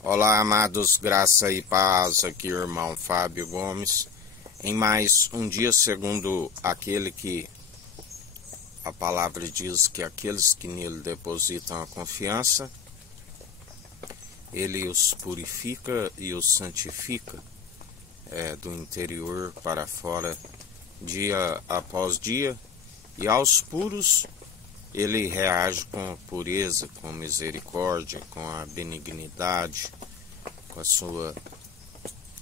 Olá, amados, graça e paz, aqui o irmão Fábio Gomes, em mais um dia segundo aquele que a palavra diz que aqueles que nele depositam a confiança, ele os purifica e os santifica do interior para fora, dia após dia, e aos puros ele reage com pureza, com misericórdia, com a benignidade, com a sua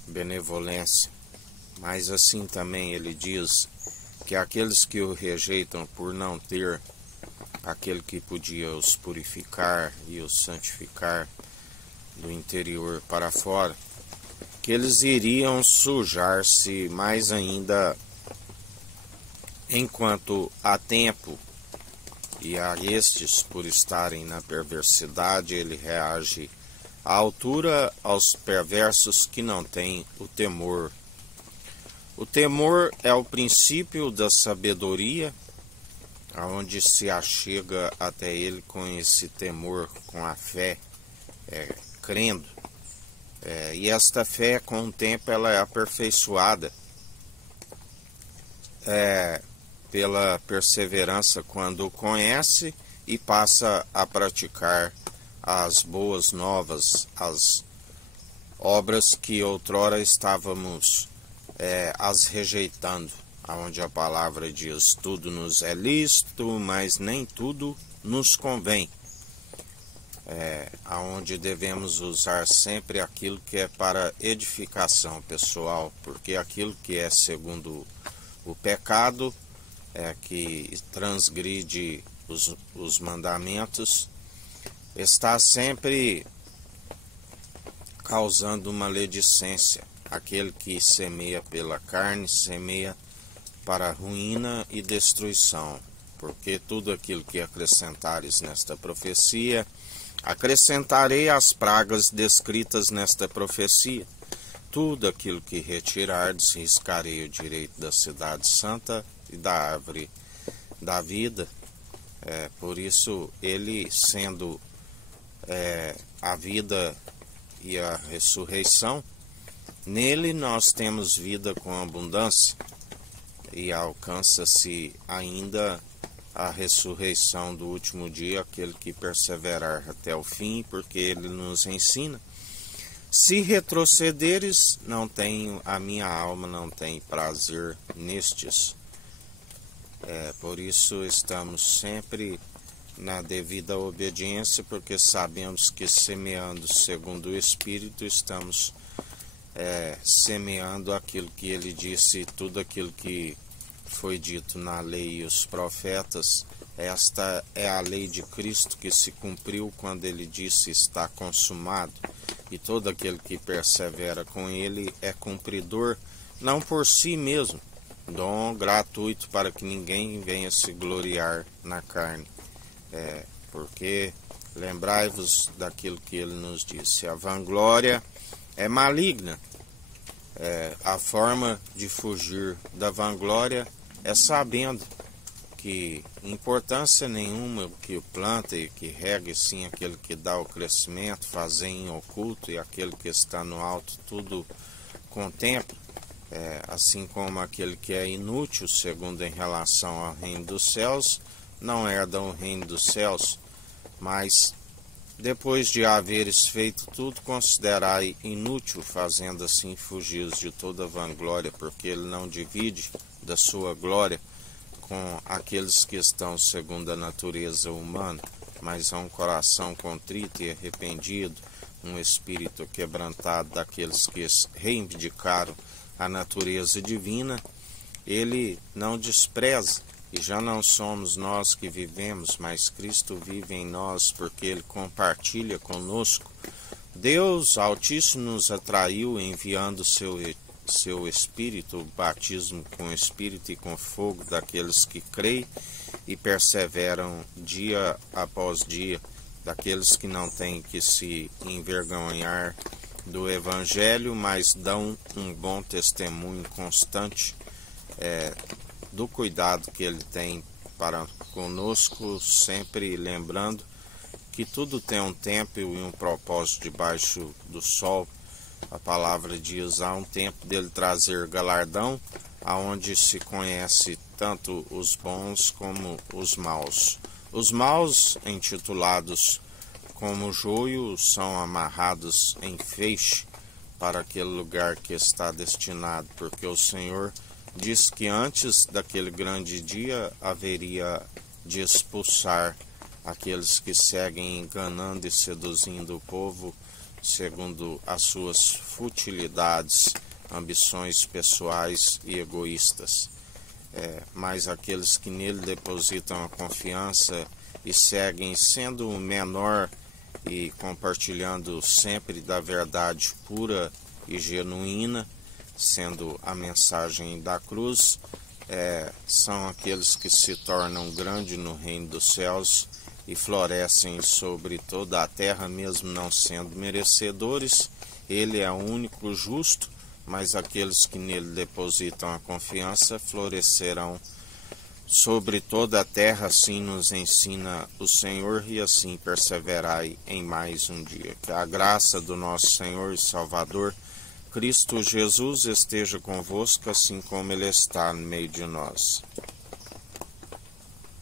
benevolência. Mas assim também ele diz que aqueles que o rejeitam por não ter aquele que podia os purificar e os santificar do interior para fora, que eles iriam sujar-se mais ainda enquanto há tempo. E a estes, por estarem na perversidade, ele reage à altura aos perversos que não têm o temor. O temor é o princípio da sabedoria, aonde se achega até ele com esse temor, com a fé, crendo. E esta fé, com o tempo, ela é aperfeiçoada pela perseverança quando conhece e passa a praticar as boas novas, as obras que outrora estávamos as rejeitando, onde a palavra diz: tudo nos é lícito, mas nem tudo nos convém. Onde devemos usar sempre aquilo que é para edificação pessoal, porque aquilo que é segundo o pecado, que transgride os mandamentos, está sempre causando maledicência. Aquele que semeia pela carne, semeia para ruína e destruição, porque tudo aquilo que acrescentares nesta profecia, acrescentarei as pragas descritas nesta profecia. Tudo aquilo que retirardes, riscarei o direito da cidade santa e da árvore da vida. Por isso, ele sendo a vida e a ressurreição, nele nós temos vida com abundância, e alcança-se ainda a ressurreição do último dia, aquele que perseverar até o fim, porque ele nos ensina: se retrocederes, a minha alma não tem prazer nestes. Por isso estamos sempre na devida obediência, porque sabemos que semeando segundo o Espírito, estamos semeando aquilo que ele disse, tudo aquilo que foi dito na lei e os profetas. Esta é a lei de Cristo que se cumpriu quando ele disse: está consumado. E todo aquele que persevera com ele é cumpridor, não por si mesmo, dom gratuito, para que ninguém venha se gloriar na carne. Porque lembrai-vos daquilo que ele nos disse: a vanglória é maligna. A forma de fugir da vanglória é sabendo que importância nenhuma que o planta e que rega, sim aquele que dá o crescimento, fazer em oculto, e aquele que está no alto tudo contempla. Assim como aquele que é inútil, segundo em relação ao reino dos céus, não herda o reino dos céus, mas depois de haveres feito tudo, considerai inútil, fazendo assim fugir de toda vanglória, porque ele não divide da sua glória com aqueles que estão segundo a natureza humana, mas há um coração contrito e arrependido, um espírito quebrantado daqueles que reivindicaram a natureza divina. Ele não despreza, e já não somos nós que vivemos, mas Cristo vive em nós, porque ele compartilha conosco. Deus Altíssimo nos atraiu enviando seu Espírito, o batismo com Espírito e com fogo daqueles que creem e perseveram dia após dia, daqueles que não têm que se envergonhar do Evangelho, mas dão um bom testemunho constante do cuidado que ele tem para conosco, sempre lembrando que tudo tem um tempo e um propósito debaixo do sol. A palavra diz: há um tempo dele trazer galardão, aonde se conhece tanto os bons como os maus. Os maus, intitulados como joio, são amarrados em feixe para aquele lugar que está destinado, porque o Senhor diz que antes daquele grande dia haveria de expulsar aqueles que seguem enganando e seduzindo o povo segundo as suas futilidades, ambições pessoais e egoístas. Mas aqueles que nele depositam a confiança e seguem sendo o menor e compartilhando sempre da verdade pura e genuína, sendo a mensagem da cruz, são aqueles que se tornam grandes no reino dos céus e florescem sobre toda a terra, mesmo não sendo merecedores. Ele é o único justo, mas aqueles que nele depositam a confiança florescerão sobre toda a terra. Assim nos ensina o Senhor, e assim perseverai em mais um dia. Que a graça do nosso Senhor e Salvador Cristo Jesus esteja convosco, assim como Ele está no meio de nós.